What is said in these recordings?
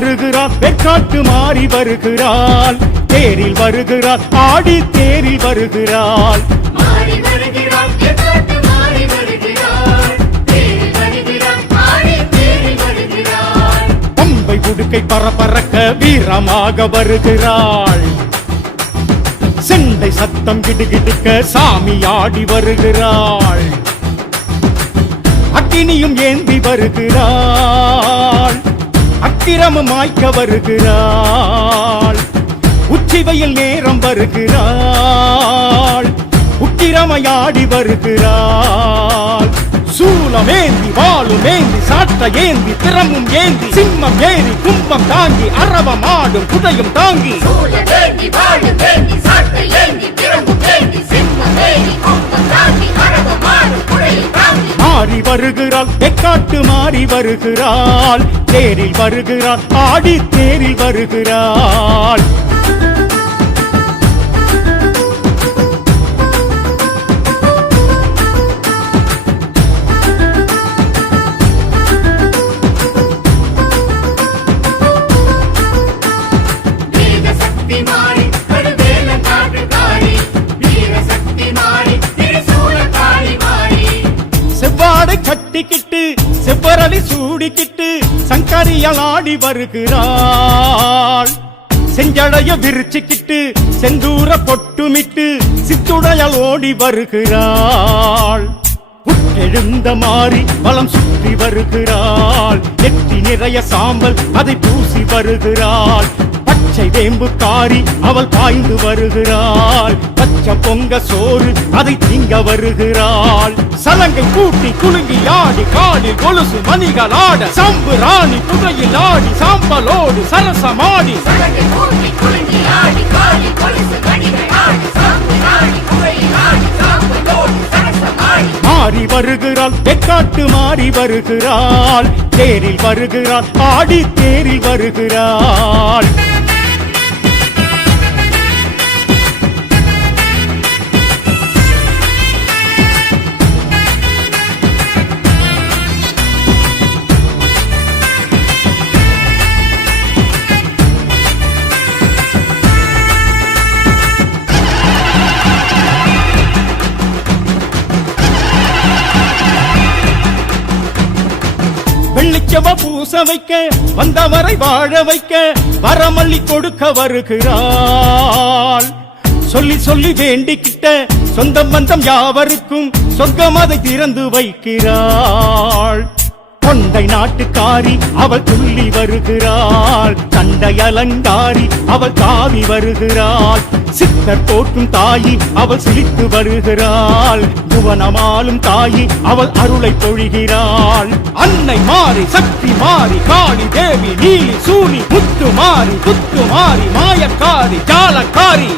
வருகிறாள் வெற்காட்டு மாறி வருகிறாள் தேரில் வருகிறாள் ஆடி தேரில் வருகிறாள் பம்பை உடுக்கை பரபரக்க வீரமாக வருகிறாள் செண்டை சத்தம் கிடுகிடுக்க சாமி ஆடி வருகிறாள் அக்கினியும் ஏந்தி வருகிறாள் அக்கிரமம் மாய்க்க வருகிறாள் உச்சிவையில் நேரம் வருகிறாள் உக்கிரமையாடி வருகிறாள் சூலம் ஏந்தி வாளும் ஏந்தி சாட்ட ஏந்தி திறமும் ஏந்தி சிம்மம் ஏறி கும்பம் தாங்கி அரவம் ஆடும் குதையும் தாங்கி மாறி வருகிறாள் வெக்காட்டு மாறி வருகிறாள் தேரில் வருகிறாள் ஆடி தேரில் வருகிறாள் கட்டிக்கிட்டு செவ்வரளி சூடிக்கிட்டு சங்கரியால் ஆடி வருகிறாள் செஞ்சடைய விரிச்சுக்கிட்டு செந்தூர பொட்டுமிட்டு சித்துடையால் ஓடி வருகிறாள் எழுந்த மாறி வலம் சுற்றி வருகிறாள் நெற்றி நிறைய சாம்பல் அதை பூசி வருகிறாள் பச்சை வேம்பு காரி அவள் பாய்ந்து வருகிறாள் பச்சை பொங்க சோறு அதை திங்க வருகிறாள் சலங்கை கூட்டி குலுங்கி ஆடி காலில் கொலுசு மணிகள் ஆட சம்பு ராணி புகையில் ஆடி சாம்பலோடு சரசமாடி மாறி வருகிறாள் வெக்காட்டு மாறி வருகிறாள் தேரில் வருகிறாள் ஆடி தேரில் வருகிறாள் வெள்ளிச்சவ பூச வைக்க வந்தவரை வாழ வைக்க வரமல்லி கொடுக்க வருகிறாள் சொல்லி சொல்லி வேண்டிக்கிட்ட சொந்தம் பந்தம் யாவருக்கும் சொர்க்கம் அதை திறந்து வைக்கிறாள் கொண்டை நாட்டுக்காரி அவள் துள்ளி வருகிறாள் கண்டை அலங்காரி அவள் தாவி வருகிறாள் சித்தர் போற்றும் தாயி அவள் சிரித்து வருகிறாள் புவனமாலும் தாயி அவள் அருளை பொழிகிறாள் அன்னை மாறி சக்தி மாறி காளி தேவி நீலி சூனி முத்து மாறி துத்து மாறி மாயக்காரி ஜாலக்காரி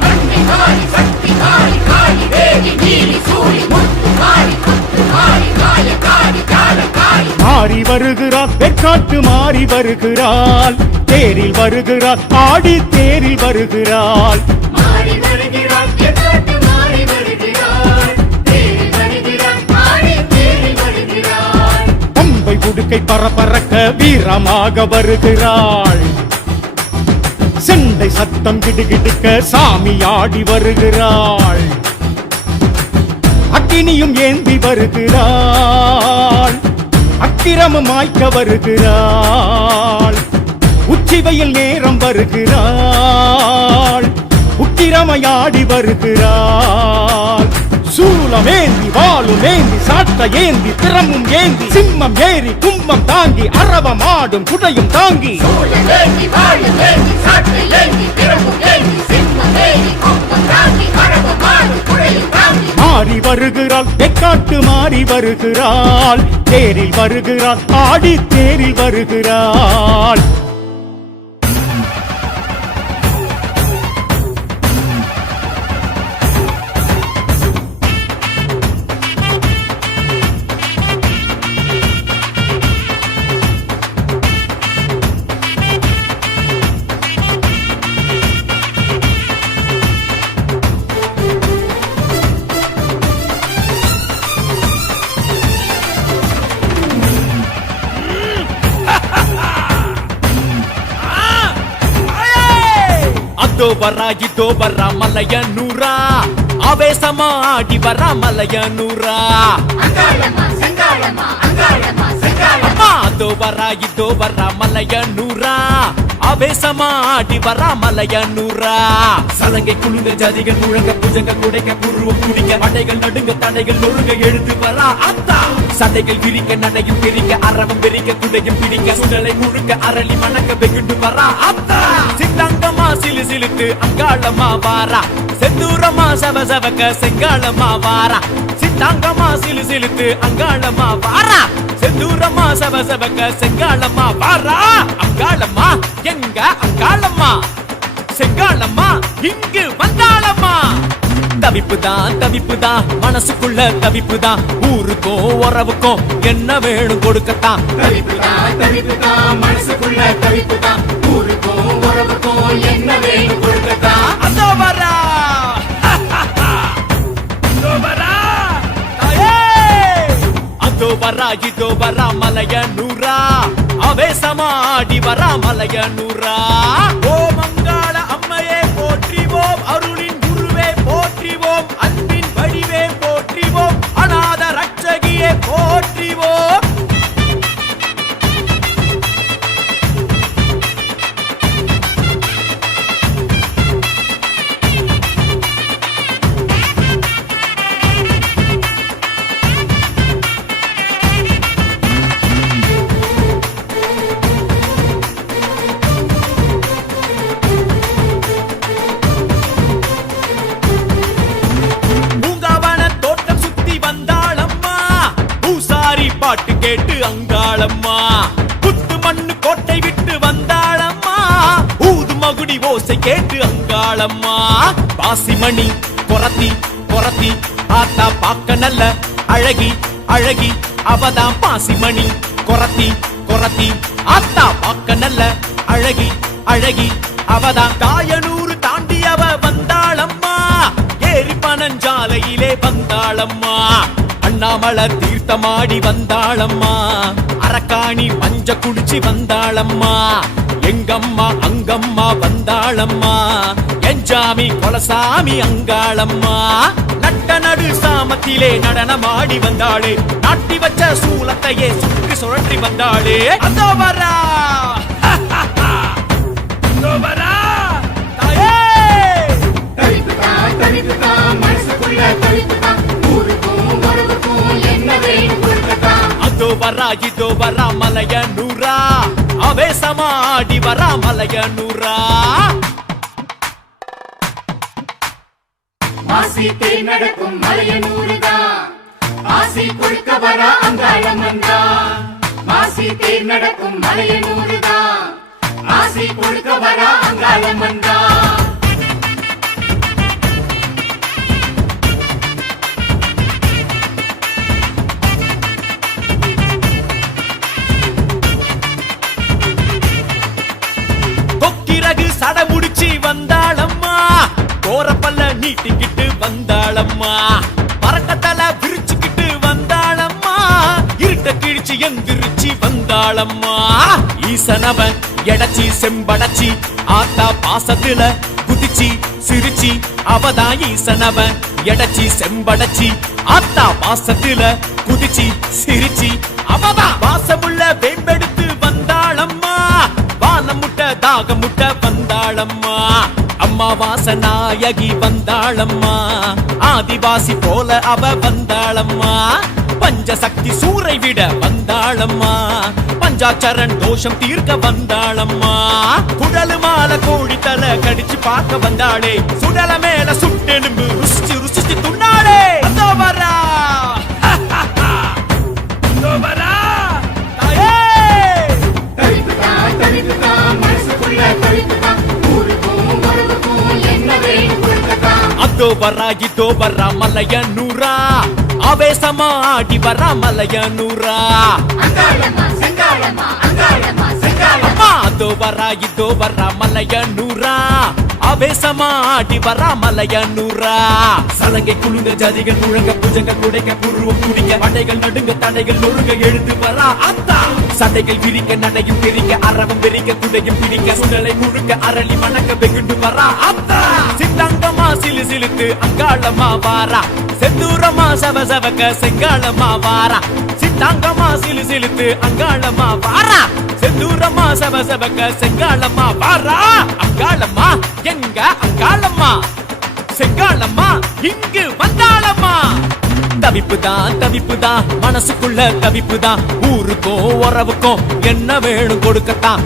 மாறி வருகிறாள் வெக்காட்டு மாறி வருகிறாள் தேரில் வருகிறாள் ஆடி தேரில் வருகிறாள் பம்பை உடுக்கை பரபரக்க வீரமாக வருகிறாள் செண்டை சத்தம் கிடுகிடுக்க சாமி ஆடி வருகிறாள் அக்கினியும் ஏந்தி வருகிறாள் அக்கிரமம் மாய்க்க வருகிறாள் உச்சிவையில் நேரம் வருகிறாள் உக்கிரமையாடி வருகிறாள் சூலம் ஏந்தி வாளும் ஏந்தி சாட்ட ஏந்தி திறமும் ஏந்தி சிம்மம் ஏறி கும்பம் தாங்கி அரவம் ஆடும் குடையும் தாங்கி மாறி வருகிறாள் வெக்காட்டு மாறி வருகிறாள் தேரில் வருகிறாள் ஆடி தேரில் வருகிறாள் அதோ வரா இதோ வரா மலையனூரா ஆவேசமா ஆடி வரா மலையனூரா அதோ வரா இதோ வரா மலையனூரா ஆவேசமா ஆடி வரா மலையனூரா சலங்கை குழுங்க ஜதிகள் முழங்க புஜங்க குடைக்க புருவம் குடிக்க படைகள் நடுங்க தடைகள் நொறுங்க எழுந்து வரா அத்தா சடைகள் விரிக்க நடையும் பிரிக்க அரவம் பெரிக்க குடையும் பிடிக்க சுடலை முழுக்க அரளி மணக்க வெகுண்டு வரா அத்தா சித்தாங்கமா சிலு சிலுத்து அங்காளமா வாரா செந்தூரமா சவ சவக்க செங்காளமா வாரா சித்தாங்கமா சிலு சிலுத்து அங்காளமா வாரா செந்தூரமா சவ சவக்க செங்காளமா வாரா அங்காளம்மா எங்க அங்காளம்மா செங்காளம்மா இங்கு வந்தாளம்மா தவிப்புதான் மனசுக்குள்ள தவிப்புதான் ஊருக்கும் உறவுக்கும் என்ன வேணும் கொடுக்கத்தான் தவிப்புதான் மனசுக்குள்ள தவிப்புதான் ஊருக்கும் உறவுக்கும் என்ன வேணும் கொடுக்கத்தான் அதோ வரா அதோ வரா தாயே அதோ வரா இதோ வரா மலையனூரா ஆவேசமா ஆடி வரா மலையனூரா ஓ மங்காள அம்மையே போற்றிவோம் அருளின் குருவே போற்றிவோம் அன்பின் வடிவே போற்றிவோம் அநாத ரட்சகியே போற்றிவோம் பாட்டு கேட்டு அங்காளம்மா புத்து மண்ணு கோட்டை விட்டு வந்தாளம்மா ஊது மகுடி ஓசை கேட்டு அங்காளம்மா பாசிமணி கொரத்தி கொரத்தி ஆத்தா பாக்க நல்ல அழகி அழகி அவதான் பாசிமணி கொரத்தி கொரத்தி ஆத்தா பாக்க நல்ல அழகி அழகி அவதான் தாயனூர் தாண்டி அவ வந்தாளம்மா ஏரி பனஞ்சாலையிலே வந்தாளம்மா அண்ணாமலை தீர்த்தமாடி வந்தாளம்மா அரக்காணி மஞ்ச குடிச்சு வந்தாளம்மா எங்கம்மா அங்கம்மா வந்தாளம்மா எஞ்சாமி கொலசாமி அங்காளம்மா நட்ட நடு சாமத்திலே நடனமாடி வந்தாளே நாட்டி வச்ச சூலத்தையே சுற்றி சுழற்றி வந்தாளே அதோ வரா அதோ வரா தாயே தவிப்புதான் மனசுக்குள்ள தவிப்புதான் ஊருக்கும் உறவுக்கும் என்ன வேணும் கொடுக்கத்தான் அதோ வரா இதோ வரா மலையனூரா ஆவேசமா ஆடி வரா மலையனூரா மாசி தேர் நடக்கும் மலையனூருதான் ஆசி கொடுக்க வரா அங்காளம்மன்தான் மாசி தேர் நடக்கும் மலையனூருதான் ஆசி கொடுக்க வரா அங்காளம்மன்தான் கொக்கிரகு சட முடிச்சு வந்தாளம்மா கோரப்பல்ல நீட்டிக்கிட்டு வந்தாளம்மா பறக்கத்தல விரிச்சுக்கிட்டு வந்தாளம்மா இருட்ட கிழிச்சு எந்திரிச்சு வந்தாளம்மா ஈசனவன் எடச்சி செம்படச்சி ஆத்தா பாசத்துல குதிச்சி சிரிச்சி அவதான் ஈசனவன் எடச்சி செம்படச்சி ஆத்தா பாசத்துல குதிச்சி சிரிச்சி அவதான் பாசமுள்ள வேம்பெடுத்து வந்தாளம்மா வானம் முட்ட தாக முட்ட வந்தாளம்மா அம்மா வாசநாயகி வந்தாளம்மா ஆதிவாசி போல அவ வந்தாளம்மா பஞ்சசக்தி சூரை விட வந்தாளம்மா பஞ்சாச்சரன் தோஷம் தீர்க்க வந்தாளம்மா குடலு மாலை கோழி தலை கடிச்சு பார்க்க வந்தாளே சுடல மேல சுட்டெலும்பு ருசிச்சு ருசிச்சு துண்ணாளே அதோ வரா அதோ வரா தாயே தவிப்புதான் மனசுக்குள்ள தவிப்புதான் ஊருக்கும் உறவுக்கும் என்ன வேணும் கொடுக்கத்தான் அதோ வரா இதோ வரா மலையனூரா ஆவேசமா ஆடி வரா மலையனூரா அங்காளம்மா அதோ வரா இதோ வரா மலையனூரா ஆவேசமா ஆடி வரா மலையனூரா சலங்கை குழுங்க ஜதிகள் முழங்க புஜங்க குடைக்க புருவம் குடிக்க படைகள் நடுங்க தடைகள் நொறுங்க எழுந்து வரா அத்தா சட்டைகள் விரிக்க நடையும் பிரிக்க அரவம் வெறிக்க குடையும் பிடிக்க சுடலை முழுக்க அரளி மணக்க வெகுண்டு வரா அத்தா சித்தாங்கமா சிலு சிலுத்து அங்காளமா வாரா செந்தூரமா சவ சவக்க செங்காளமா வாரா சித்தாங்கமா சிலு சிலுத்து அங்காளமா வாரா செந்தூரமா சவ சவக்க செங்காளமா வாரா அங்காளம்மா எங்க அங்காளம்மா செங்காளம்மா இங்கு வந்தாளம்மா தவிப்புதான் மனசுக்குள்ள தவிப்புதான் ஊருக்கும் உறவுக்கும் என்ன வேணும் கொடுக்கத்தான்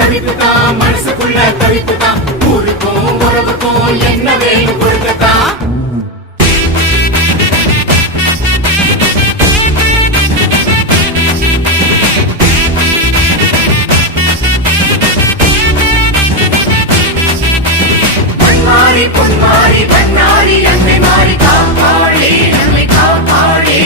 தவிப்புதான் மனசுக்குள்ள தவிப்புதான் ஊருக்கும் உறவுக்கும் என்ன வேணும் கொடுக்கத்தான் பொன்மாரி பன்னாரி அன்னை மாறி காப்பாளி நம்மை காப்பாளி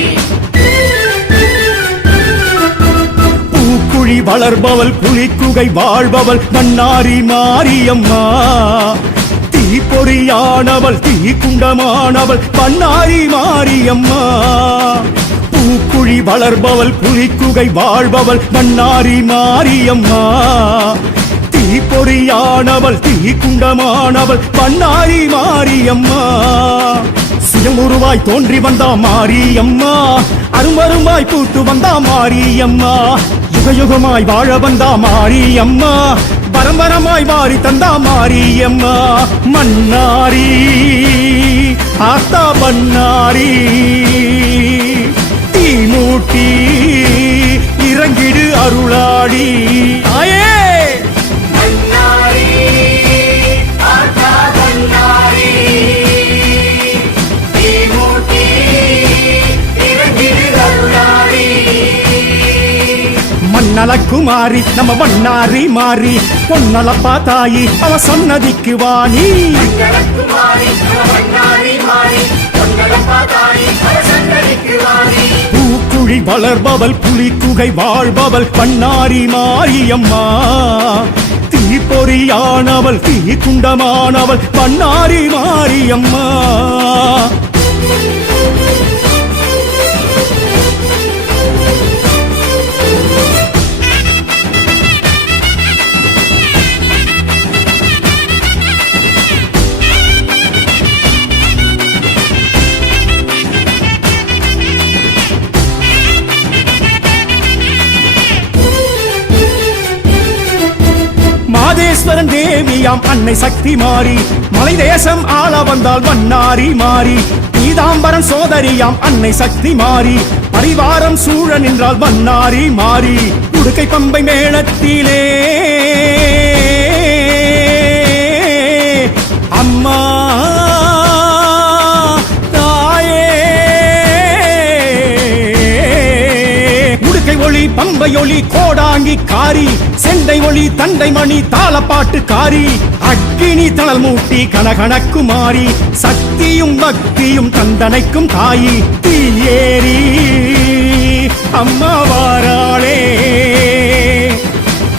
பூக்குழி வளர்பவள் புலிக்குகை வாழ்பவள் மன்னாரி மாரியம்மா தீப்பொறியானவள் தீக்குண்டமானவள் மன்னாரி மாரியம்மா பூக்குழி வளர்பவள் புலிக்குகை வாழ்பவள் மன்னாரி மாரியம்மா தீப்பொறியானவள் தீக்குண்டமானவள் பண்ணாரி மாரியம்மா சுயமுருவாய் தோன்றி வந்தா மாரியம்மா அருமருமாய் பூத்து வந்தா மாரியம்மா யுகயுகமாய் வாழ வந்தா மாரியம்மா பரம்பரமாய் மாறி தந்தா மாரியம்மா மன்னாரி ஆத்தா பண்ணாரி தீமூட்டி இறங்கிடு அருளாடி ஆயே மன்னலக்குமாரி நம்ம மன்னாரி மாறி பொன்னலப்பா தாயி அவ சொன்னதிக்கு வாணி பூக்குழி வளர்பவள் புலிக்குகை வாழ்பவள் பண்ணாரி மாரியம்மா தீப்பொறியானவள் தீக்குண்டமானவள் பண்ணாரி மாரியம்மா மாதேஸ்வரன் தேவியாம் அன்னை சக்தி மாறி மலை தேசம் ஆள வந்தால் மன்னாரி மாறி பீதாம்பரம் சோதரியாம் அன்னை சக்தி மாறி பரிவாரம் சூழ நின்றால் மன்னாரி மாறி உடுக்கை பம்பை மேளத்திலே அம்மா ஒளி பம்பை ஒளி கோடாங்கி காரி செண்டை ஒளி தண்டை மணி தாளப்பாட்டு காரி அக்கினி தளல் மூட்டி கனகனக்குமாரி சக்தியும் பக்தியும் தந்தனைக்கும் தாயி தீயேரி அம்மா வாராளே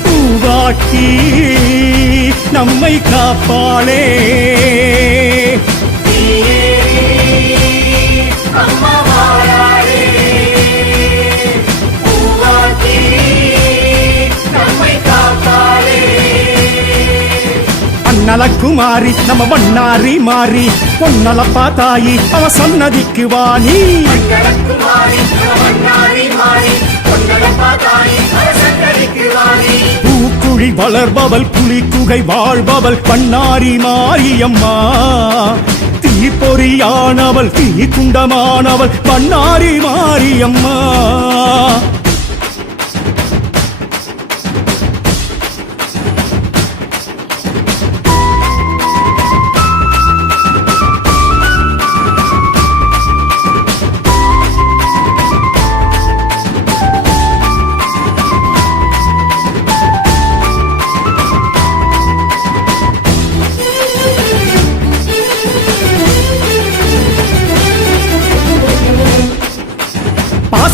பூவாக்கி நம்மை காப்பாளே நலக்குமாரி நம்ம மன்னாரி மாறி பொன்னலப்பா தாயி அவ சொன்னதிக்கு வாணி பூக்குழி வளர்பவள் புலிக்குகை வாழ்பவள் பண்ணாரி மாரியம்மா தீப்பொறியானவள் தீக்குண்டமானவள் பண்ணாரி மாரியம்மா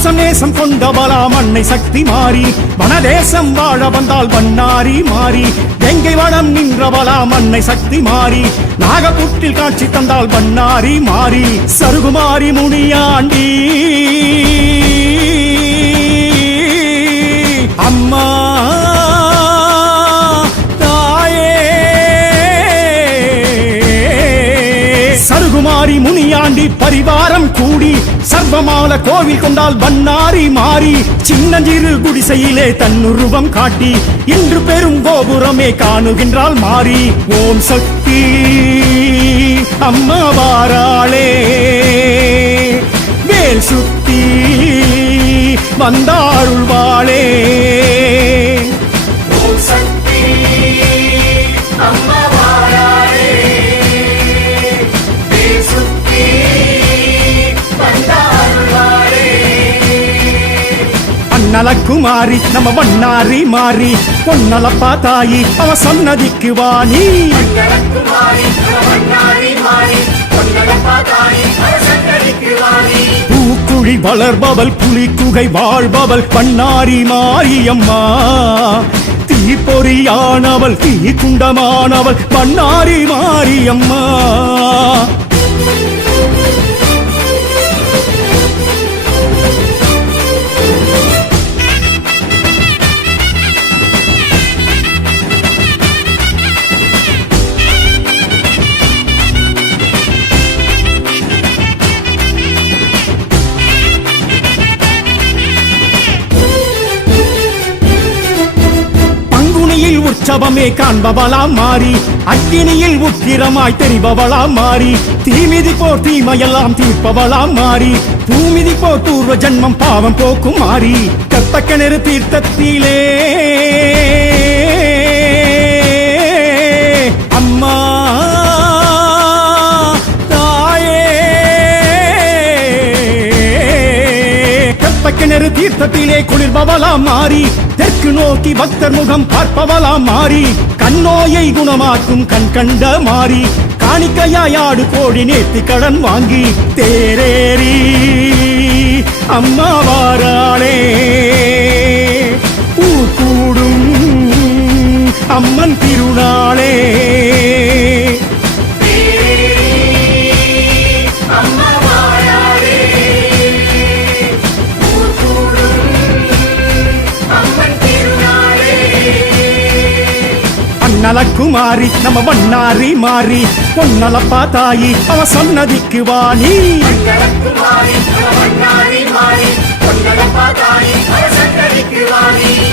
பாசம் நேசம் கொண்டவளாம் அன்னை சக்தி மாறி வனதேசம் வாழ வந்தால் பண்ணாரி மாறி எங்கை வளம் நின்றவளாம் அன்னை சக்தி மாறி நாகப்புற்றில் காட்சி தந்தால் பண்ணாரி மாறி சருகுமாரி முனியாண்டி அம்மா சருகுமாரி முனியாண்டி பரிவாரம் கூடி சர்வமால கோவில் கொண்டால் பண்ணாரி மாறி சின்னஞ்சிறு குடிசையிலே தன்னுருவம் காட்டி இன்று பெரும் கோபுரமே காணுகின்றாள் மாறி ஓம் சக்தி அம்மா வாராளே வேல் சுத்தி வந்தாருள்வாளே ஓம் சக்தி அம்மா வாராளே வேல் சுத்தி வந்தாருள்வாளே அண்ணலக்குமாரி நம்ம பண்ணாரி மாறி பொன்னலப்பா தாயி அவ சன்னதிக்கு வாணி மங்களகுமாரி வண்ணாரி மாறி பொன்னலப்பா தாயி சன்னதிக்கு வாணி பூக்குழி வளர்பவள் புலிக்குகை வாழ்பவள் பண்ணாரி மாரியம்மா தீப்பொறியானவள் தீ குண்டமானவள் பண்ணாரி மாரியம்மா உற்சவமே காண்பவளாம் மாறி அக்கினியில் உக்கிரமாய் தெரிபவளாம் மாறி தீமிதி போர் தீமையெல்லாம் தீர்ப்பவளாம் மாறி பூமிதி போர் பூர்வ ஜன்மம் பாவம் போக்கும் மாறி கத்த கிணறு தீர்த்தத்திலே அம்மா கிணறு தீர்த்தத்திலே குளிர்பவளாம் மாறி தெற்கு நோக்கி பக்தர் முகம் பார்ப்பவளாம் மாறி கண்ணோயை குணமாக்கும் கண் கண்ட மாறி காணிக்கையாடு கோழி நேர்த்தி கடன் வாங்கி தேரேறி அம்மா வாராளே ஊர் கூடும் அம்மன் திருநாளே நலக்குமாரி நம்ம பண்ணாரி மாறி பொன்னலப்பா தாயி அவ சன்னதிக்கு வாணி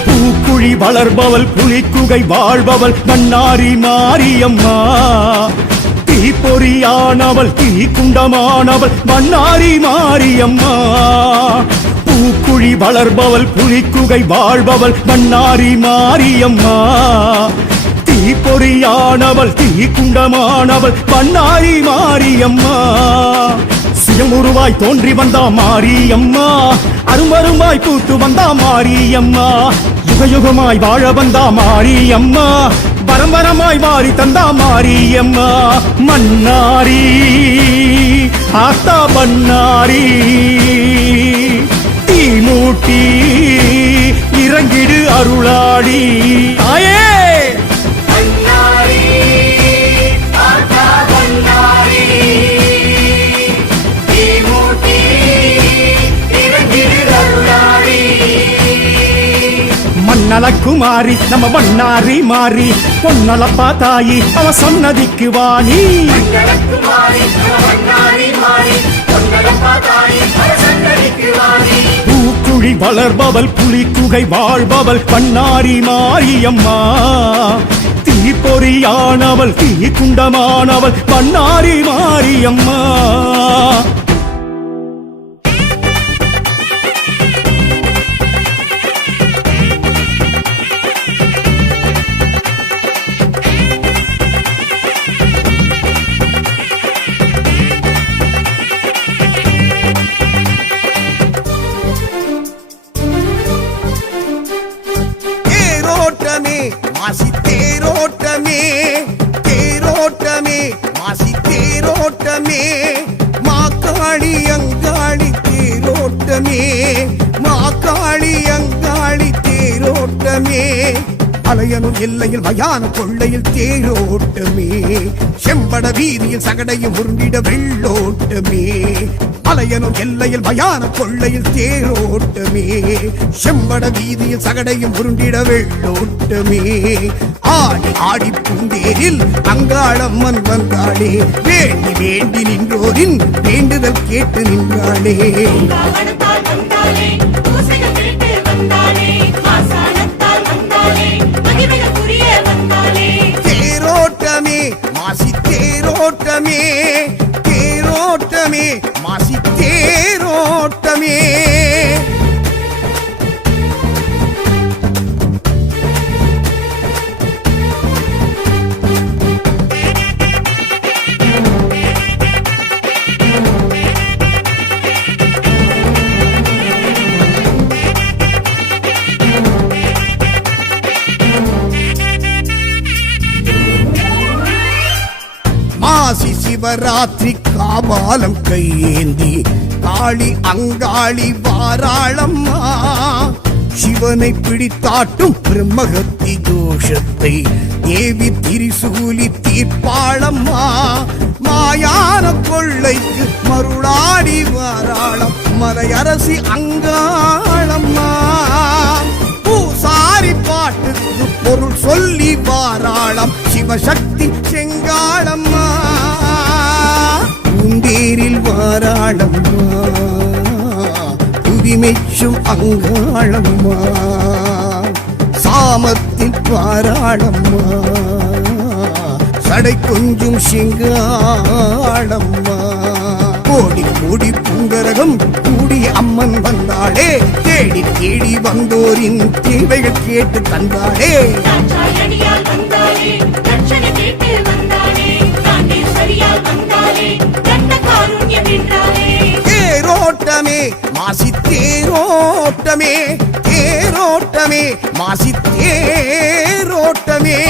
பூக்குழி வளர்பவள் புலிக்குகை வாழ்பவள் பண்ணாரி மாரியம்மா தீப்பொறியானவள் தீ குண்டமானவள் பண்ணாரி மாரியம்மா பூக்குழி வளர்பவள் புலிக்குகை வாழ்பவள் பண்ணாரி மாரியம்மா தீப்பொறியானவள் தீ குண்டமானவள் பண்ணாரி மாரியம்மா சுயமுருவாய் தோன்றி வந்தா மாரியம்மா அருமருமாய் பூத்து வந்தா மாரியம்மா யுகயுகமாய் வாழ வந்தா மாரியம்மா பரம்பரமாய் மாறி தந்தா மாரியம்மா மன்னாரி ஆத்தா பண்ணாரி தீ மூட்டி இறங்கிடு அருளாடி ஆயே நலக்குமாரி நம்ம பண்ணாரி மாறி பொன்னலப்பா தாயி அவ சன்னதிக்கு வாணி பூக்குழி வளர்பவள் புலிக்குகை வாழ்பவள் பண்ணாரி மாரியம்மா தீப்பொறியானவள் தீ குண்டமானவள் பண்ணாரி மாரியம்மா தேரோட்டமே மாசி தேரோட்டமே மாக்கோ மலையனூர் எல்லையில் மயான கொள்ளையில் தேரோட்டமே, செம்பட வீதியில் சகடையும் உருண்டிட வெள்ளோட்டமே. மலையனூர் எல்லையில் மயான கொள்ளையில் தேரோட்டமே, செம்பட வீதியில் சகடையும் உருண்டிட வெள்ளோட்டமே. ஆடி ஆடி பூந்தேரில் அங்காளம்மன் வந்தாளே, வேண்டி வேண்டி நின்றோரின் வேண்டுதல் கேட்டு நின்றாளே. காவணத்தால் வந்தாளே, பூசைகள் திருட்டு வந்தாளே, மாசாணத்தால் வந்தாளே, மகிமைக்குரிய வந்தாளே. தேரோட்டமே மாசி தேரோட்டமே, தேரோட்டமே மாசி தேரோட்டமே. மாசி சிவராத்திரி காபாலம் கையேந்தி காளி அங்காளி வாராளம்மா, சிவனை பிடித்தாட்டும் பிரம்மகத்தி தோஷத்தை தேவி திரிசூலி தீர்ப்பாளம்மா. மாயான கொள்ளைக்கு மருளாடி வாராளம் மலையரசி அங்காளம்மா. பூசாரி பாட்டுக்கு பொருள் சொல்லி வாராளம் சிவசக்தி செங்காளம்மா. பூந்தேரில் வாராளம்மா, புதிமெச்சும் அங்காளம்மா. சாமத்தில் வாராளம்மா, சடை கொஞ்சும் செங்காளம்மா. கோடி கோடி பூங்கரகம் கூடி அம்மன் வந்தாளே, தேடி தேடி வந்தோரின் தேவைகள் கேட்டு தந்தாளே. தாட்சாயணியால் வந்தாளே, தட்சணை கேட்டு வந்தாளே, தாண்டேஸ்வரியால் வந்தாளே, தன்ன காருண்யம் என்றாளே. தேரோட்டமே மாசி தேரோட்டமே, தேரோட்டமே மாசி தேரோட்டமே.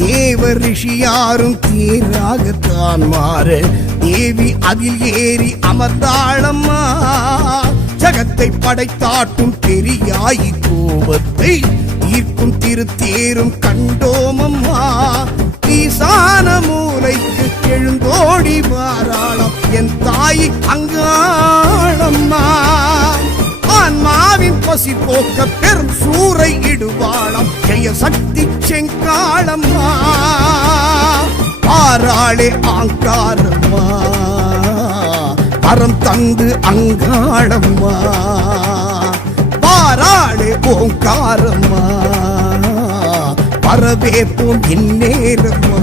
தேவர் ரிஷியாரும் தேராகத்தான் மாற தேவி அதில் ஏறி அமர்ந்தாளம்மா. ஜகத்தை படைத்தாட்டும் பெரியாயி கோபத்தை தீர்க்கும் திருத்தேரும் கண்டோமம்மா. ஈசான மூலைக்கு எழுந்தோடி வாராளம் என் தாய் அங்காளம்மா. ஆன்மாவின் பசி போக்க பெரும் சூறை இடுவாளம் ஜெய சக்தி செங்காளம்மா. பாராளே ஆங்காரம்மா, பரம் தந்து அங்காளம்மா. பாராளே ஓங்காரம்மா, பரவேற்போம் இந்நேரம்மா.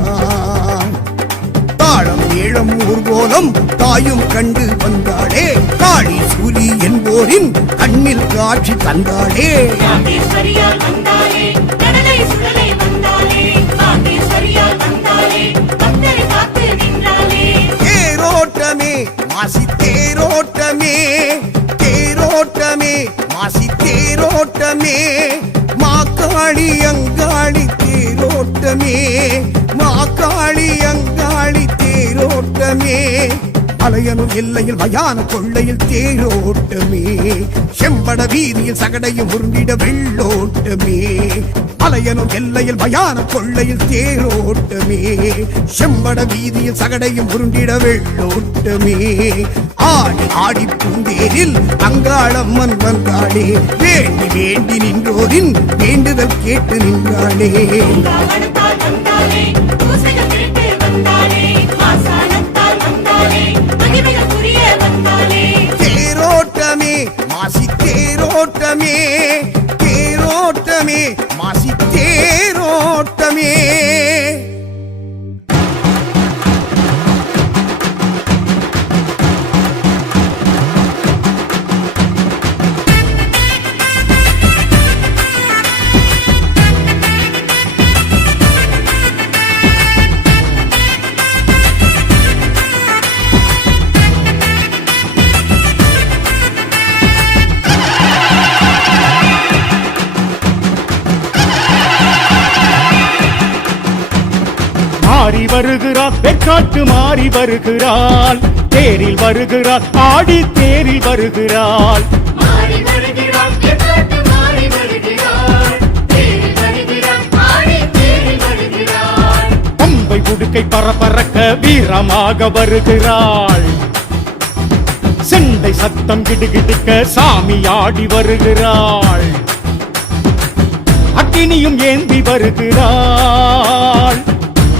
தாளம் ஏழம் ஊர்கோலம் தாயும் கண்டு வந்தாளே, காளி சூலி என்போரின் கண்ணில் காட்சி தந்தாளே. தாண்டேஸ்வரியால் வந்தாளே, கடலை சுடலை வந்தாளே, தாண்டேஸ்வரியால் வந்தாளே, பக்தரை காத்து நின்றாளே. தேரோட்டமே மாசி தேரோட்டமே, தேரோட்டமே மாசி தேரோட்டமே. மாக்காளி அங்காளி தேரோட்டமே, மாக்காளி அங்காளி தேரோட்டமே. மலையனூர் எல்லையில் மயான கொள்ளையில் தேரோட்டமே, செம்பட வீதியில் சகடையும் உருண்டிட வெள்ளோட்டமே. மலையனூர் எல்லையில் மயான கொள்ளையில் தேரோட்டமே, செம்பட வீதியில் சகடையும் உருண்டிட வெள்ளோட்டமே. ஆடி ஆடி பூந்தேரில் அங்காளம்மன் வந்தாளே, வேண்டி வேண்டி நின்றோரின் வேண்டுதல் கேட்டு நின்றாளே. காவணத்தால் வந்தாளே, பூசைகள் திருட்டு வந்தாளே, மாசாணத்தால் வந்தாளே, மகிமைக்குரிய வந்தாளே. தேரோட்டமே மாசி தேரோட்டமே, தேரோட்டமே மாசி தேரோட்டமே. வருகிறாள் வெற்காட்டு மாறி வருகிறாள் தேரில் வருகிறாள் ஆடி தேரில் வருகிறாள் மாறி வருகிறாள் எக்காட்டு மாறி வருகிறாள் தேரில் வருகிறாள் ஆடி தேரில் வருகிறாள் பம்பை உடுக்கை பரபரக்க வீரமாக வருகிறாள் செண்டை சத்தம் கிடுகிடுக்க சாமி ஆடி வருகிறாள் அக்கினியும் ஏந்தி வருகிறாள்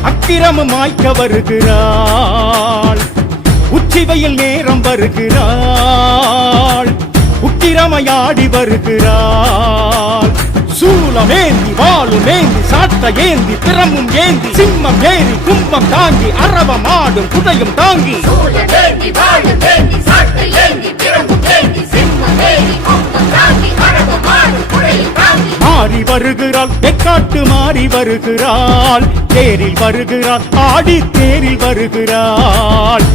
அக்கிரமம் மாய்க்க வருகிறாள் உச்சிவையில் நேரம் வருகிறாள் உக்கிரமையாடி வருகிறாள் சூலமேந்தி வாளும் ஏந்தி சாட்ட ஏந்தி திறமும் ஏந்தி சிம்மம் ஏறி கும்பம் தாங்கி அரவம் ஆடும் குடையும் தாங்கி சூலமேந்தி வாளுமேந்தி சாட்டை ஏந்தி திறமும் ஏந்தி சிம்மம் ஏறி கும்பம் தாங்கி அரவம் ஆடும் குடையும் தாங்கி மாறி வருகிறாள் தெற்காட்டு மாறி வருகிறாள் தேரில் வருகிறாள் ஆடி தேரில் வருகிறாள்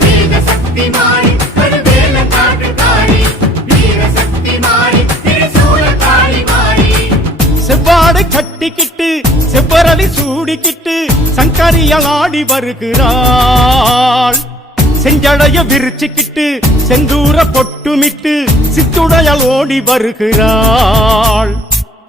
வீரசக்தி மாறி கருவேலன் காட்டுக்காரி வீரசக்தி மாறி திரிசூலக்காரி மாறி செவ்வாடை கட்டிக்கிட்டு செவ்வரளி சூடிக்கிட்டு சங்கரியால் ஆடி வருகிறாள் செஞ்சடைய விரிச்சுக்கிட்டு செந்தூர பொட்டுமிட்டு சித்துடையால் ஓடி வருகிறாள்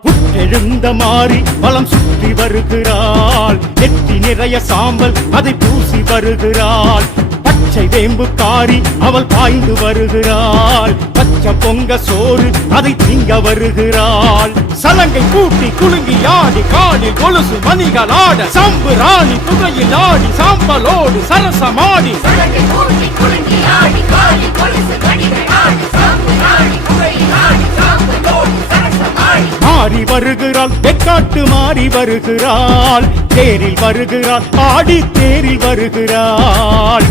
புற்றெழுந்த மாறி வலம் சுற்றி வருகிறாள் நெற்றி நிறைய சாம்பல் அதை பூசி வருகிறாள் பச்சை வேம்புக்காரி அவள் பாய்ந்து வருகிறாள் பச்சை பொங்க சோறு அதை திங்க வருகிறாள் சலங்கை கூட்டி குலுங்கி ஆடி காலில் கொலுசு மணிகள் ஆட சம்பு ராணி புகையில் ஆடி சாம்பலோடு சரசமாடி சலங்கை கூட்டி குலுங்கி ஆடி காலி கொலுசு மணிகள் ஆடி சாம்பு ஆடி குகையில் ஆடி சாம்பலோடு சரசமாடி மாறி வருகிறாள் வெக்காட்டு மாறி வருகிறாள் தேரில் வருகிறாள் ஆடி தேரில் வருகிறாள்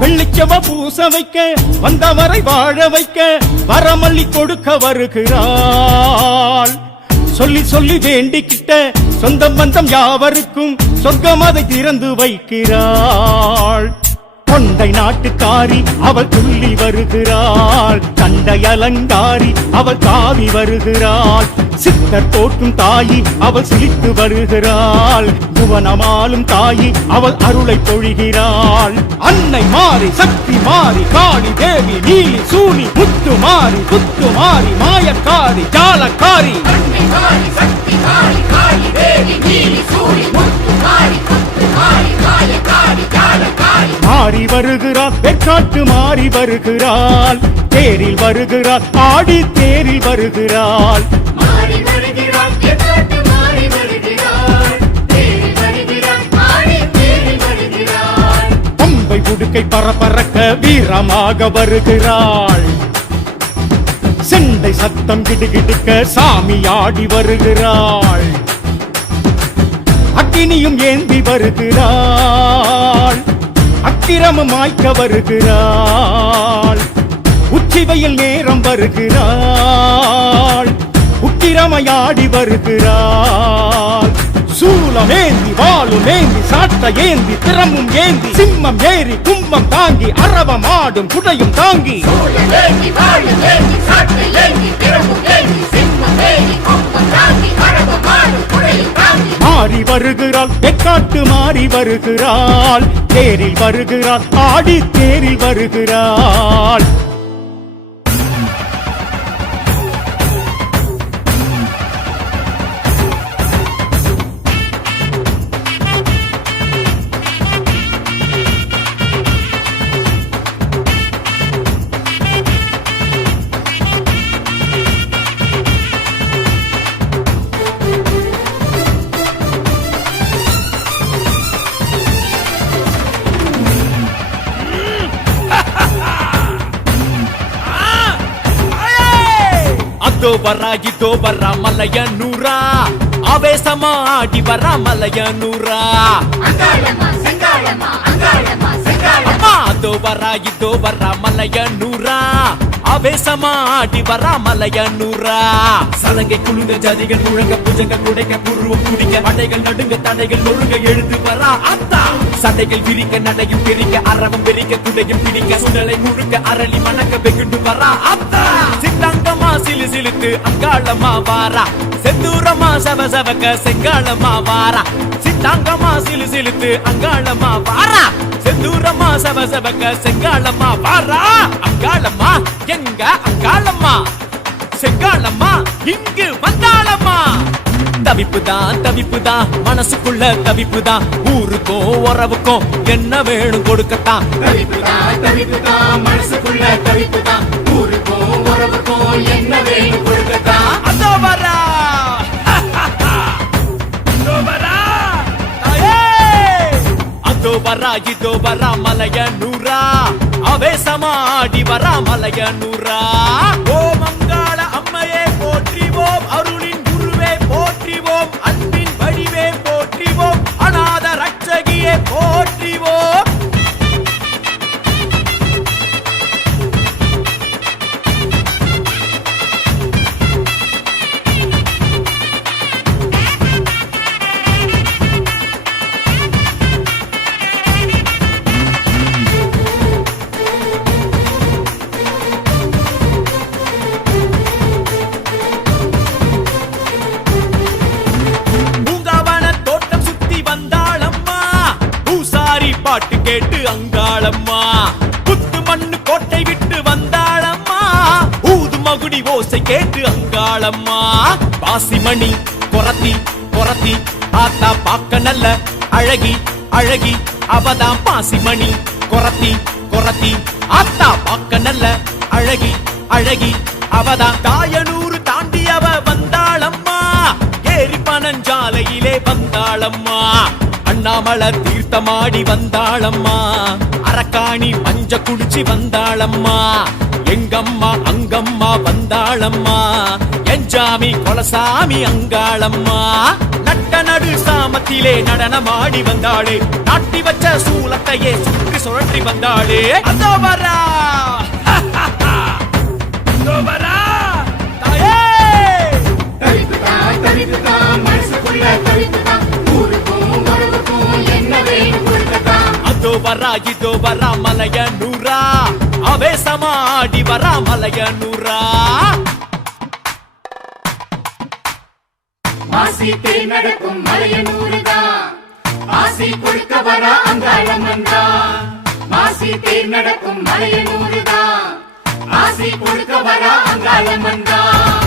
வெள்ளிச்சவ பூச வைக்க வந்தவரை வாழ வைக்க வரமல்லி கொடுக்க வருகிறாள் சொல்லி சொல்லி வேண்டிக்கிட்ட சொந்தம் பந்தம் யாவருக்கும் சொர்க்கம் அதை திறந்து வைக்கிறாள் கொண்டை நாட்டுக்காரி அவள் துள்ளி வருகிறாள் கண்டை அலங்காரி அவள் தாவி வருகிறாள் சித்தர் போற்றும் தாயி அவள் சிரித்து வருகிறாள் புவனமாலும் தாயி அவள் அருளை பொழிகிறாள் அன்னை மாறி சக்தி மாறி காளி தேவி நீலி சூனி முத்து மாறி புத்து மாறி மாயக்காரி ஜாலக்காரி அன்னை மாறி சக்தி மாறி காளி தேவி நீலி சூரி முத்து மாறி புத்து மாறி மாயக்காரி ஜாலக்காரி மாறி வருகிறாள் வெற்காட்டு மாறி வருகிறாள் தேரில் வருகிறாள் ஆடி தேரில் வருகிறாள் மாறி வருகிறாள் எக்காட்டு மாறி வருகிறாள் தேரில் வருகிறாள் ஆடி தேரில் வருகிறாள் பம்பை உடுக்கை பரபரக்க வீரமாக வருகிறாள் செண்டை சத்தம் கிடுகிடுக்க சாமி ஆடி வருகிறாள் அக்கினியும் ஏந்தி வருகிறாள் அக்கிரமம் மாய்க்க வருகிறாள் உச்சிவையில் நேரம் வருகிறாள் உக்கிரமையாடி வருகிறாள் சூலமேந்தி வாளும் ஏந்தி சாட்ட ஏந்தி திறமும் ஏந்தி சிம்மம் ஏறி கும்பம் தாங்கி அரவம் ஆடும் குடையும் தாங்கி சூலமேந்தி வாளுமேந்தி சாட்டை ஏந்தி திறமும் ஏந்தி சிம்மம் ஏறி கும்பம் தாங்கி அரவம் ஆடும் குடையும் தாங்கி மாறி வருகிறாள் வெக்காட்டு மாறி வருகிறாள் தேரில் வருகிறாள் ஆடி தேரில் வருகிறாள் அதோ வரா மலையனூரா ஆவேசமா ஆடி வரா மலையனூரா அங்காளம்மா செங்காளம்மா அங்காளம்மா செங்காளம்மா அம்மா அதோ வரா மலையனூரா ஆவேசமா ஆடி வரா மலையனூரா சலங்கை குலுங்க ஜதிகள் முழங்க புஜங்க குடைக்க புருவம் குடிக்க படைகள் நடுங்க தடைகள் நொறுங்க எழுந்து வரா அத்தா சண்டைகள் விரிக்க நடையும் பிரிக்க அரவம் பெரிக்க குடையும் பிடிக்க சுடலை முழுக்க அரளி மணக்க வெகுண்டு வரா அத்தா சித்தாங்கமா சிலு சிலுத்து அங்காளம்மா வாரா செந்தூரமா சவ சவக்க செங்காளம்மா வாரா சித்தாங்கமா சிலு சிலுத்து அங்காளம்மா வாரா செந்தூரமா சவ சவக்க செங்காளம்மா வாரா அங்காளம்மா எங்க அங்காளம்மா செங்காளம்மா இங்கு வந்தாளம்மா தவிப்புதான் மனசுக்குள்ள தவிப்புதான் ஊருக்கும் உறவுக்கும் என்ன வேணும் கொடுக்கத்தான் தவிப்புதான் மனசுக்குள்ள தவிப்புதான் ஊருக்கும் உறவுக்கும் என்ன வேணும் கொடுக்கத்தான் அதோ வரா இதோ வரா மலையனூரா ஆவேசமா ஆடி வரா மலையனூரா ஓ மங்காள அம்மையே போற்றிவோம் அருளின் குருவே போற்றிவோம் அன்பின் வடிவே போற்றிவோம் அநாத ரட்சகியே போற்றிவோம் பாட்டு கேட்டு அங்காளம்மா புத்து மண்ணு கோட்டை விட்டு வந்தாளம்மா ஊது மகுடி ஓசை கேட்டு அங்காளம்மா பாசிமணி கொரத்தி ஆத்தா பாக்க நல்ல அழகி அவதான் பாசிமணி கொரத்தி ஆத்தா பாக்க நல்ல அழகி அவதான் தாயனூறு தாண்டி அவ வந்தாளம்மா ஏரி பனஞ்சாலையிலே வந்தாளம்மா அண்ணாமல தீர்த்தமாடி வந்தாளம்மா அரக்காணி மஞ்ச குடிச்சு வந்தாளம்மா எங்கம்மா அங்கம்மா வந்தாளம்மா எஞ்சாமி கொலசாமி அங்காளம்மா நட்ட நடு சாமத்திலே நடனமாடி வந்தாளே நாட்டி வச்ச சூலத்தையே சுற்றி சுழற்றி வந்தாளே அதோ வரா தாயே தவிப்புதான் மனசுக்குள்ள தவிப்புதான் ஊருக்கும் உறவுக்கும் என்ன வேணும் கொடுக்கத்தான் அதோ வரா மலையனூரா ஆவேசமா ஆடி வரா மலையனூரா மாசி தேர் நடக்கும் மலையனூருதான் ஆசி கொடுக்க வரா அங்காளம்மன்தான் மாசி தேர் நடக்கும் மலையனூருதான் ஆசி கொடுக்க வரா அங்காளம்மன்தான்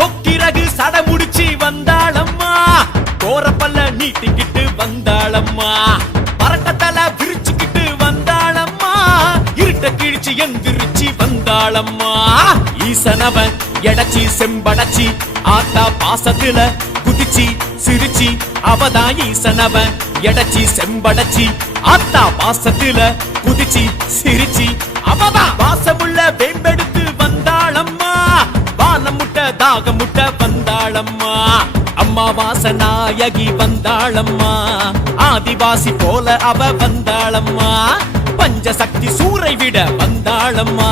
கொக்கிரகு சட முடிச்சு வந்தாளம்மா கோரப்பல்ல நீட்டிக்கிட்டு வந்தாளம்மா பரட்டத்தல விரிச்சுக்கிட்டு வந்தாளம்மா இருட்ட கிழிச்சு எந்திரிச்சு வந்தாளம்மா ஈசனவன் எடச்சி செம்படச்சி ஆத்தா பாசத்துல குதிச்சி சிரிச்சி அவதான் ஈசனவன் எடச்சி செம்படச்சி ஆத்தா பாசத்துல குதிச்சி சிரிச்சி அவதான் பாசமுள்ள வேம்பெடுத்து வந்தாளம்மா வானமுட்ட தாகமுட்ட வந்தாளம்மா அம்மா வாசநாயகி வந்தாளம்மா ஆதிவாசி போல அவ வந்தாளம்மா பஞ்சசக்தி சூரை விட வந்தாளம்மா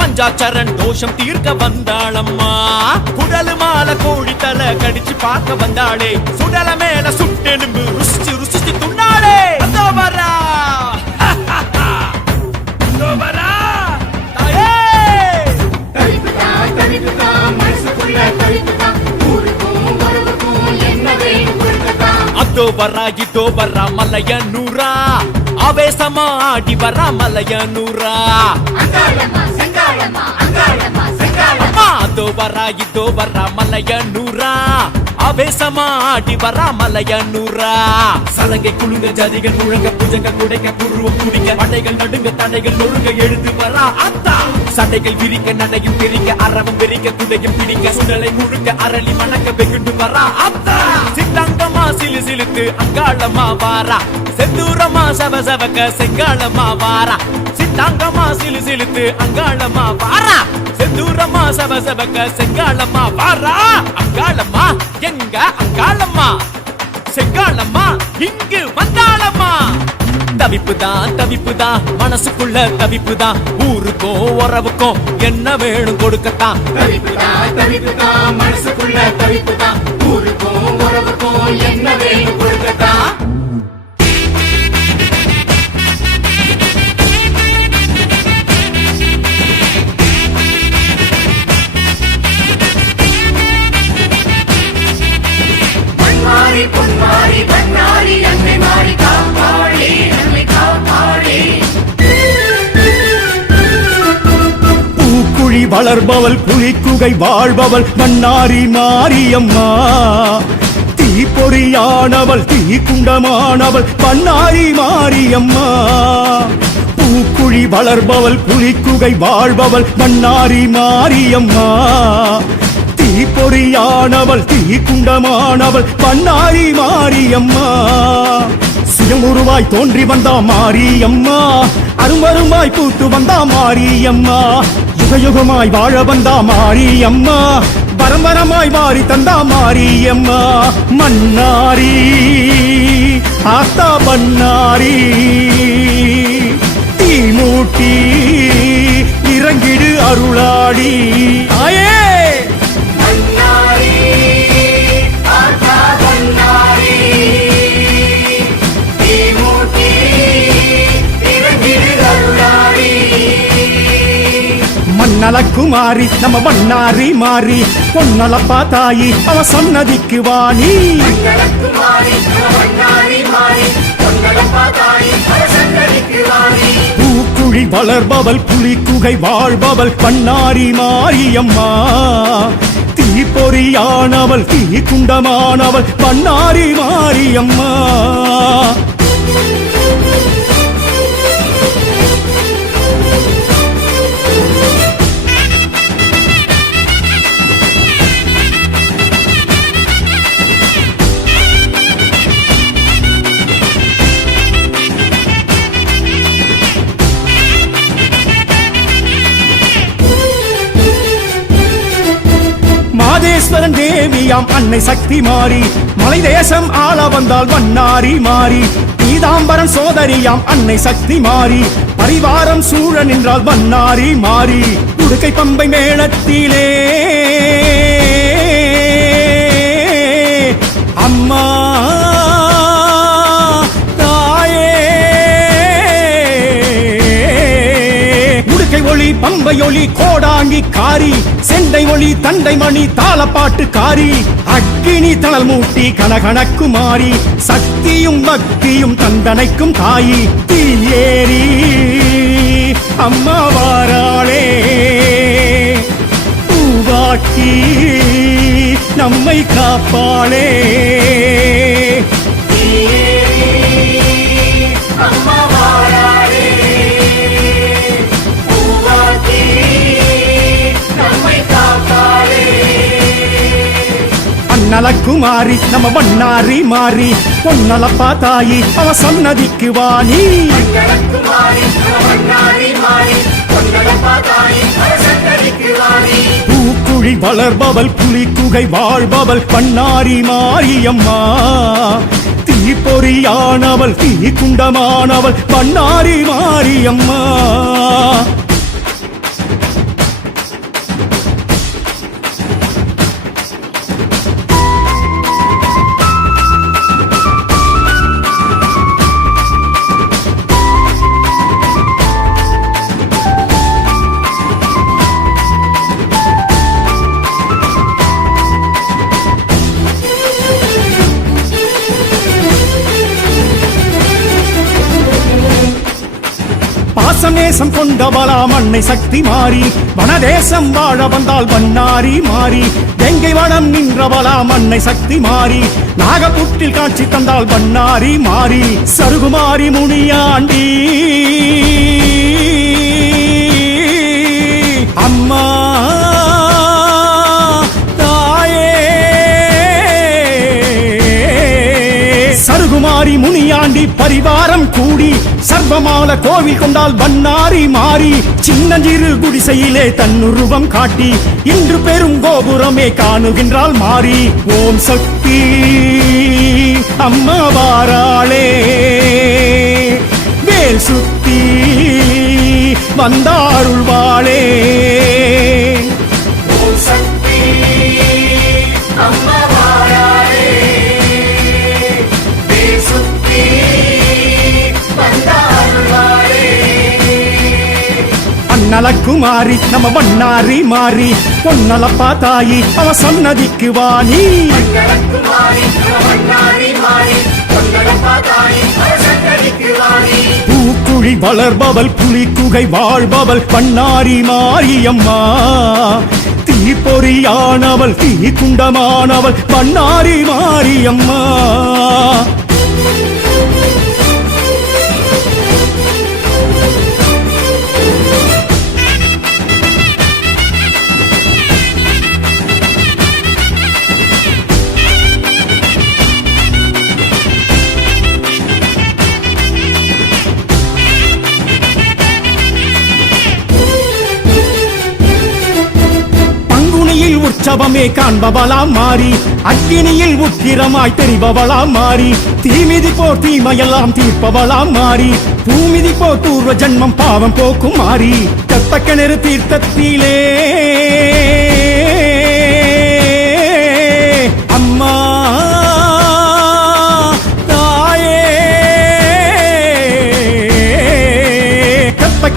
பஞ்சாச்சரன் தோஷம் தீர்க்க வந்தாளம்மா குடலு மால கோழி தலை கடிச்சு பார்க்க வந்தாளே சுடல மேல சுட்டெலும்பு ருசிச்சு துண்ணாளே அதோ வரா தாயே தவிப்புதான் மனசுக்குள்ள தவிப்புதான் ஊருக்கும் உறவுக்கும் என்ன வேணும் கொடுக்கத்தான் அதோ வரா மலையனூரா ஆவேசமா ஆடி வரா மலையனூரா அங்காளம்மா செங்காளம்மா அங்காளம்மா செங்காளம்மா அம்மா அதோ வரா மலையனூரா ஆவேசமா ஆடி வரா மலையனூரா சலங்கை குலுங்க ஜதிகள் முழங்க புஜங்க குடைக்க புருவம் குடிக்க படைகள் நடுங்க தடைகள் நொறுங்க எழுந்து வரா அத்தா சண்டைகள் விரிக்க நடையும் பிரிக்க அரவம் பிரிக்க குடையும் பிடிக்க சுடலை முழுக்க அரளி மணக்க வெகுண்டு வரா அத்தா சித்தாங்கமா சிலு சிலுத்து அங்காளமா வாரா செந்தூரமா சவ சவக்க செங்காளமா வாரா சித்தாங்கமா சிலு சிலுத்து அங்காளமா வாரா செந்தூரமா சவ சவக்க செங்காளமா வாரா அங்காளம்மா எங்க அங்காளம்மா செங்காளம்மா இங்கு வந்தாளம்மா தவிப்புதான் மனசுக்குள்ள தவிப்புதான் ஊருக்கும் உறவுக்கும் என்ன வேணும் கொடுக்கத்தான் தவிப்புதான் மனசுக்குள்ள தவிப்புதான் ஊருக்கும் உறவுக்கும் என்ன வேணும் கொடுக்கத்தான் பொன்மாரி பொன்மாரி பொன்னாரி அன்னை மாறி காப்பாளி அன்னை காப்பாளி பூக்குழி வளர்பவள் புலிக்குகை வாழ்பவள் மன்னாரி மாரியம்மா தீப்பொறியானவள் தீக்குண்டமானவள் மன்னாரி மாரியம்மா பூக்குழி வளர்பவள் புலிக்குகை வாழ்பவள் மன்னாரி மாரியம்மா தீப்பொறியானவள் தீக்குண்டமானவள் மன்னாரி மாரியம்மா சுயமுருவாய் தோன்றி வந்தா மாரியம்மா அருமருமாய் பூத்து வந்தா மாரியம்மா யுகயுகமாய் வாழ வந்தா மாரியம்மா பரம்பரமாய் மாறி தந்தா மாரியம்மா மன்னாரி ஆத்தா மன்னாரி தீமூட்டி இறங்கிடு அருளாடி ஆயே மன்னலக்குமாரி நம்ம மன்னாரி மாறி பொன்னலப்பா தாயி அவ சன்னதிக்கு வாணி பூக்குழி வளர்பவள் புலிக்குகை வாழ்பவள் பன்னாரி மாரியம்மா தீப்பொறியானவள் தீக்குண்டமானவள் பன்னாரி மாரியம்மா மாதேஸ்வரன் தேவியாம் அன்னை சக்தி மாறி மலை தேசம் ஆள வந்தால் மன்னாரி மாறி பீதாம்பரன் சோதரியாம் அன்னை சக்தி மாறி பரிவாரம் சூழ நின்றால் மன்னாரி மாறி உடுக்கை பம்பை மேளத்திலே அம்மா ஒளி பம்பை ஒளி கோடாங்கி காரி செண்டை ஒளி தண்டை மணி தாளப்பாட்டு காரி அக்கினி தணல் மூட்டி கனகனக்குமாரி சக்தியும் பக்தியும் தந்தனைக்கும் தாயி தீயேரி அம்மா வாராளே பூவாக்கி நம்மை காப்பாளே நலக்குமாரி நம்ம மன்னாரி மாறி பொன்னலப்பா தாயி அவ சன்னதிக்கு வாணி பூக்குழி வளர்பவள் புலிக்குகை வாழ்பவள் பன்னாரி மாரியம்மா தீப்பொறியானவள் தீக்குண்டமானவள் பன்னாரி மாரியம்மா பாசநேசம் கொண்டவளாம் அன்னை சக்தி மாறி வனதேசம் வாழ வந்தால் மன்னாரி மாறி வெங்கை வனம் நின்றவளாம் அன்னை சக்தி மாறி நாகப்புற்றில் காட்சி தந்தால் மன்னாரி மாறி சருகுமாரி முனியாண்டி கருமாரி முனியாண்டி பரிவாரம் கூடி சர்வமால கோவில் கொண்டால் வண்ணாரி மாறி சின்னஞ்சிறு குடிசையிலே தன்னுருவம் காட்டி இன்று பெரும் கோபுரமே காணுகின்றாள் மாறி ஓம் சக்தி அம்மா வாராளே வேல் சுத்தி வந்தாருள்வாளே ஓம் சக்தி அம்மா வாராளே வேல் சுத்தி வந்தாருள்வாளே அண்ணலக்குமாரி நம்ம வண்ணாரி மாறி பொன்னலப்பா தாயி அவ சன்னதிக்கு வாணி மங்களகுமாரி வண்ணாரி மாறி பொன்னலப்பா தாயி சன்னதிக்கு வாணி பூக்குழி வளர்பவள் புலிக்குகை வாழ்பவள் பண்ணாரி மாரியம்மா தீப்பொறியானவள் தீ குண்டமானவள் பண்ணாரி மாரியம்மா உற்சவமே காண்பவளாம் மாறி அக்கினியில் உக்கிரமாய் தெரிபவளாம் மாறி தீமிதி போர் தீமையெல்லாம் தீர்ப்பவளாம் மாறி பூமிதி போர் பூர்வ ஜன்மம் பாவம் போக்கும் மாறி கத்தக்கணறு தீர்த்தத்திலே அம்மா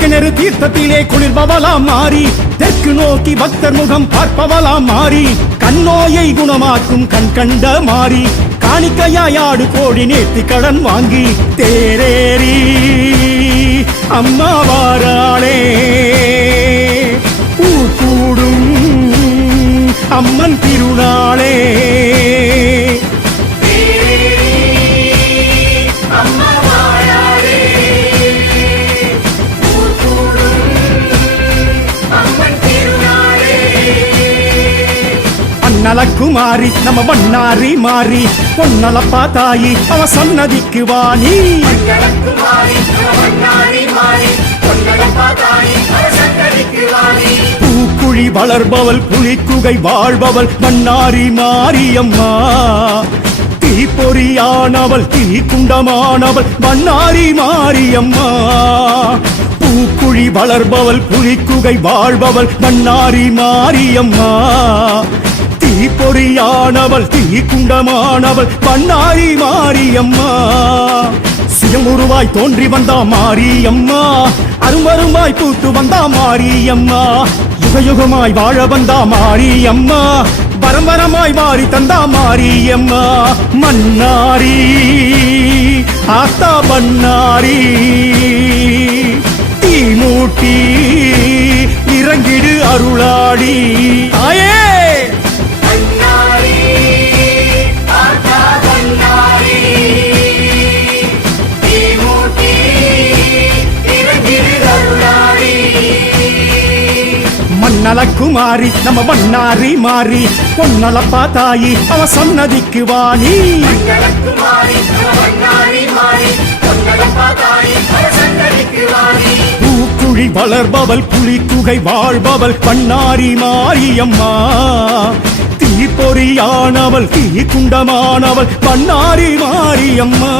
கிணறு தீர்த்தத்திலே குளிர்பவளாம் மாறி தெற்கு நோக்கி பக்தர் முகம் பார்ப்பவளாம் மாறி கண்ணோயை குணமாக்கும் கண் கண்ட மாறி காணிக்கையாடு கோடி நேர்த்தி கடன் வாங்கி தேரேறி அம்மா வாராளே பூ கூடும் அம்மன் திருநாளே நலக்குமாரி நம்ம வண்ணாரி மாறி பொன்னலப்பா தாயி அவ சன்னதிக்கு வாணி பூக்குழி வளர்பவள் புலிக்குகை வாழ்பவள் வண்ணாரி மாரியம்மா தீப்பொறியானவள் தீ குண்டமானவள் வண்ணாரி மாரியம்மா பூக்குழி வளர்பவள் புலிக்குகை வாழ்பவள் வண்ணாரி மாரியம்மா தீப்பொறியானவள் தீ குண்டமானவள் பண்ணாரி மாரியம்மா சுயமுருவாய் தோன்றி வந்தா மாரியம்மா அருமருமாய் பூத்து வந்தா மாரியம்மா யுகயுகமாய் வாழ வந்தா மாரியம்மா பரம்பரமாய் மாறி தந்தா மாரியம்மா மன்னாரி ஆத்தா பண்ணாரி தீ மூட்டி இறங்கிடு அருளாடி ஆயே நலக்குமாரி நம்ம வண்ணாரி மாறி பொன்னலப்பா தாயி அவ சன்னதிக்கு வாணி பூக்குழி வளர்பவள் புலிக்குகை வாழ்பவள் பண்ணாரி மாரியம்மா தீப்பொறியானவள் தீ குண்டமானவள் பண்ணாரி மாரியம்மா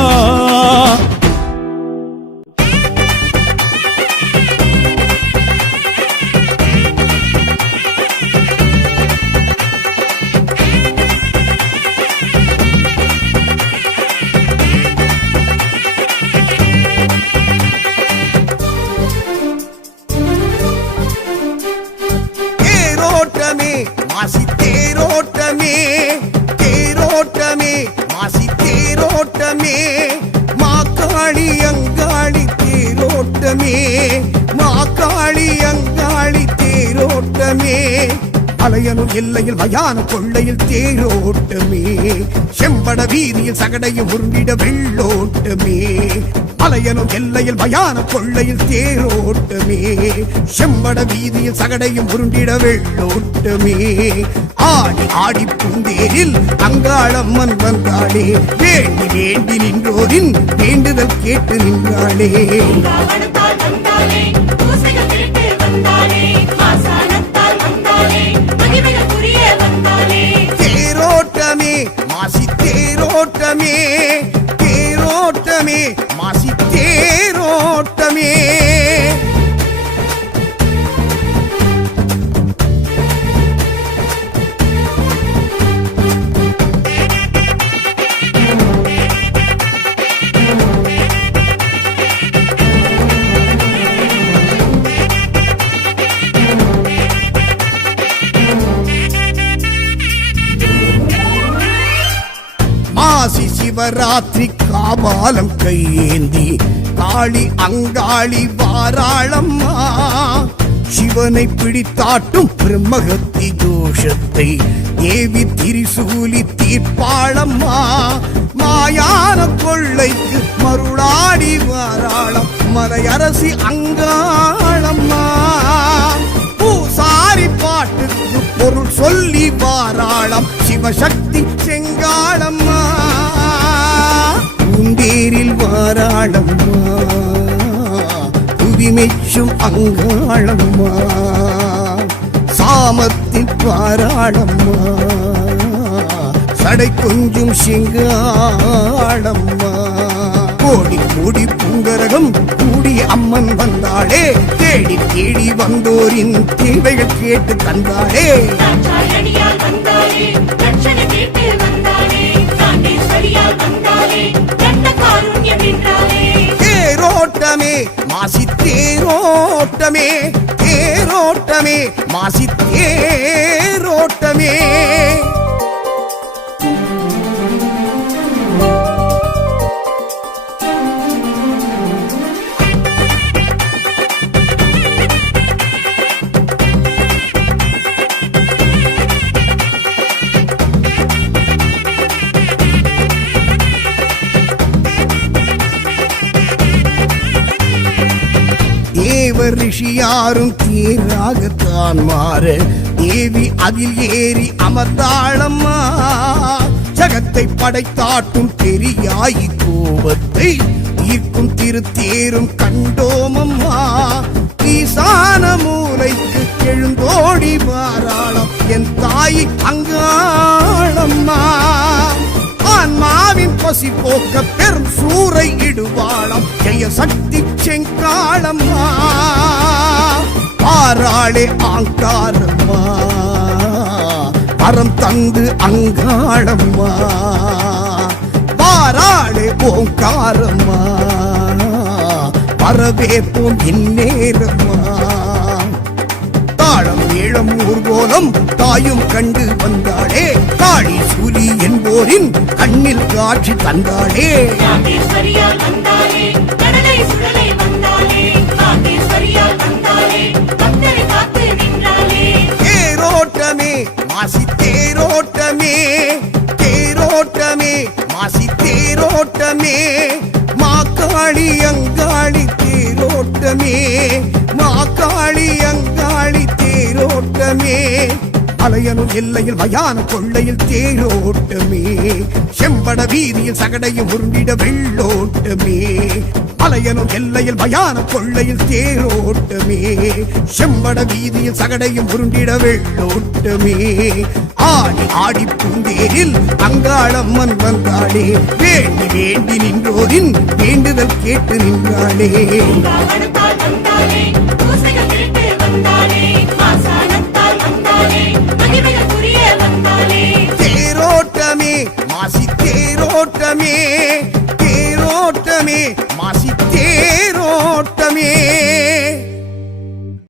அலையனும் எல்லையில் மயான கொள்ளையில் தேரோட்டமே செம்பட வீதியில் சகடையும் உருண்டிட வெள்ளோட்டமே அலையனும் எல்லையில் மயான கொள்ளையில் தேரோட்டமே செம்பட வீதியில் சகடையும் உருண்டிட வெள்ளோட்டமே ஆடி ஆடி பூந்தேரில் அங்காளம்மன் வந்தாளே வேண்டி வேண்டி நின்றோரின் வேண்டுதல் கேட்டு நின்றாளே ராவணத்தால் வந்தாளே பூசைகள் கேட்டு வந்தாளே மாசானத்தால் வந்தாளே மகிமைகள் புரிய வந்தாளே தேரோட்டமே மாசி தேரோட்டமே தேரோட்டமே மாசி தேரோட்டமே மாசி சிவராத்திரி காபாலம் கையேந்தி காளி அங்காளி வாராளம்மா சிவனை பிடித்தாட்டும் பிரம்மகத்தி தோஷத்தை தேவி திரிசூலி தீர்ப்பாளம்மா மாயான கொள்ளைக்கு மருளாடி வாராளம் மலையரசி அங்காளம்மா பூசாரி பாட்டுக்கு பொருள் சொல்லி வாராளம் சிவசக்தி செங்காளம்மா பூந்தேரில் வாராளம்மா புதிமெச்சும் அங்காளம்மா சாமத்தில் வாராளம்மா சடை கொஞ்சும் செங்காளம்மா கோடி கோடி பூங்கரகம் கூடி அம்மன் வந்தாளே தேடி தேடி வந்தோரின் தேவைகள் கேட்டு தந்தாளே தாட்சாயணியால் வந்தாளே ரட்சணை கேட்டு வந்தாளே காண்டேஸ்வரியால் வந்தாளே கண்ட காருண்யம் என்றாளே தேரோட்டமே மாசி தேரோட்டமே தேரோட்டமே மாசி தேரோட்டமே தேவர் ரிஷியாரும் தேராகத்தான் மாற தேவி அதில் ஏறி அமர்ந்தாளம்மா ஜகத்தை படைத்தாட்டும் பெரியாயி கோபத்தை தீர்க்கும் திருத்தேரும் கண்டோமம்மா ஈசான மூலைக்கு எழுந்தோடி வாராளம் என் தாய் அங்காளம்மா ஆன்மாவின் பசி போக்க பெரும் சூறை இடுவாளம் ஜெய சக்தி செங்காளம்மா பாராளே ஆங்காரம்மா பரம் தந்து அங்காளம்மா பாராளே ஓங்காரம்மா பரவேப்போம் இந்நேரம்மா தாளம் ஏழம் ஊர்கோலம் தாயும் கண்டு வந்தாளே காளி சூலி என்போரின் கண்ணில் காட்சி தந்தாளே காண்டேஸ்வரியால் வந்தாளே கடலை சுடலை வந்தாளே காண்டேஸ்வரியால் வந்தாளே பக்தரை காத்து நின்றாளே தேரோட்டமே மாசி தேரோட்டமே தேரோட்டமே மாசி தேரோட்டமே மாக்காளி அங்காளி தேரோட்டமே மாக்காளி அங்காளி தேரோட்டமே அலையனும் எல்லையில் மயான கொள்ளையில் தேரோட்டமே செம்பட வீதியில் சகடையும் உருண்டிட வெள்ளோட்டமே அலையனும் எல்லையில் மயான கொள்ளையில் தேரோட்டமே செம்பட வீதியில் சகடையும் உருண்டிட வெள்ளோட்டமே ஆடி ஆடி பூந்தேரில் அங்காளம்மன் வந்தாளே வேண்டி வேண்டி நின்றோரின் வேண்டுதல் கேட்டு நின்றாளே ராவணத்தால் வந்தாளே பூசை